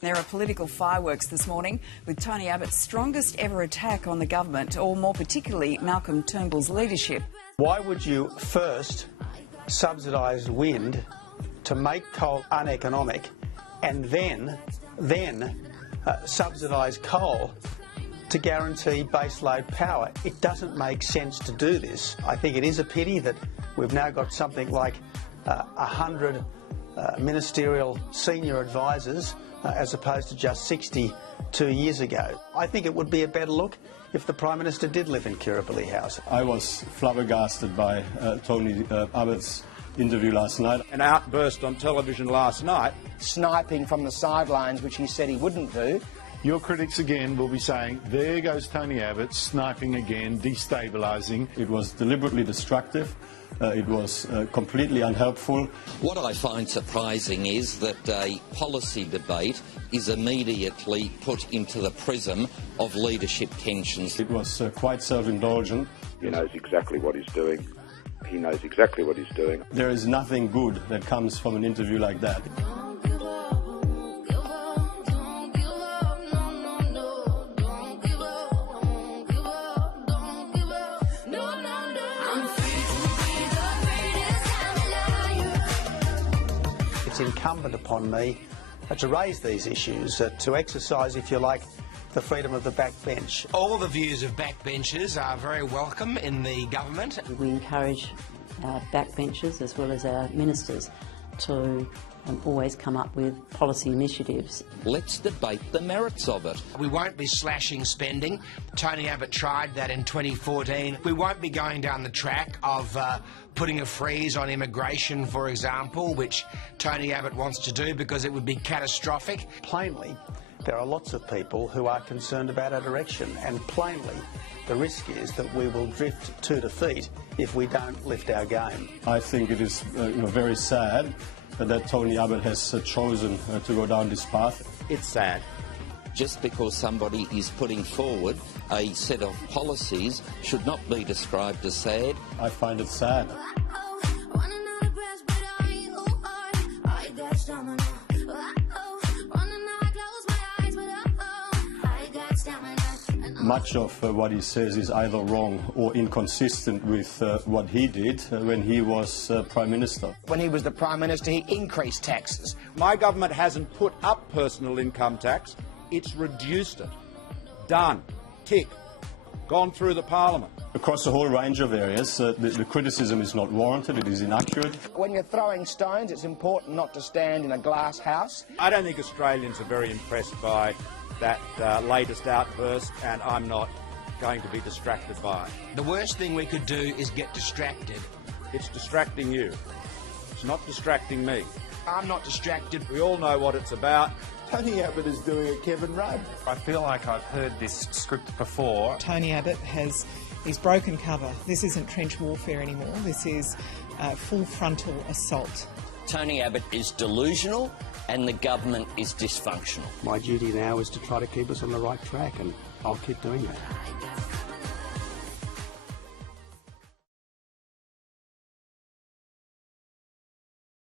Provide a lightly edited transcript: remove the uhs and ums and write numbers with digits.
There are political fireworks this morning with Tony Abbott's strongest ever attack on the government, or more particularly Malcolm Turnbull's leadership. Why would you first subsidise wind to make coal uneconomic and then subsidise coal to guarantee baseload power? It doesn't make sense to do this. I think it is a pity that we've now got something like 100 ministerial senior advisors as opposed to just 60 2 years ago. I think it would be a better look if the Prime Minister did live in Kirribilli House. I was flabbergasted by Tony Abbott's interview last night. An outburst on television last night. Sniping from the sidelines, which he said he wouldn't do. Your critics again will be saying, there goes Tony Abbott, sniping again, destabilising. It was deliberately destructive. It was completely unhelpful. What I find surprising is that a policy debate is immediately put into the prism of leadership tensions. It was quite self-indulgent. He knows exactly what he's doing. He knows exactly what he's doing. There is nothing good that comes from an interview like that. It's incumbent upon me to raise these issues, to exercise, if you like, the freedom of the backbench. All the views of backbenchers are very welcome in the government. We encourage our backbenchers as well as our ministers to always come up with policy initiatives. Let's debate the merits of it. We won't be slashing spending. Tony Abbott tried that in 2014. We won't be going down the track of putting a freeze on immigration, for example, which Tony Abbott wants to do because it would be catastrophic. Plainly, there are lots of people who are concerned about our direction, and plainly, the risk is that we will drift to defeat if we don't lift our game. I think it is very sad that Tony Abbott has chosen to go down this path. It's sad. Just because somebody is putting forward a set of policies should not be described as sad. I find it sad. Much of what he says is either wrong or inconsistent with what he did when he was Prime Minister. When he was the Prime Minister, he increased taxes. My government hasn't put up personal income tax, it's reduced it. Done. Tick. Gone through the Parliament. Across a whole range of areas, the criticism is not warranted, it is inaccurate. When you're throwing stones, it's important not to stand in a glass house. I don't think Australians are very impressed by that latest outburst, and I'm not going to be distracted by it. The worst thing we could do is get distracted. It's distracting you. It's not distracting me. I'm not distracted. We all know what it's about. Tony Abbott is doing a Kevin Rudd. I feel like I've heard this script before. Tony Abbott he's broken cover. This isn't trench warfare anymore. This is full frontal assault. Tony Abbott is delusional and the government is dysfunctional. My duty now is to try to keep us on the right track, and I'll keep doing that.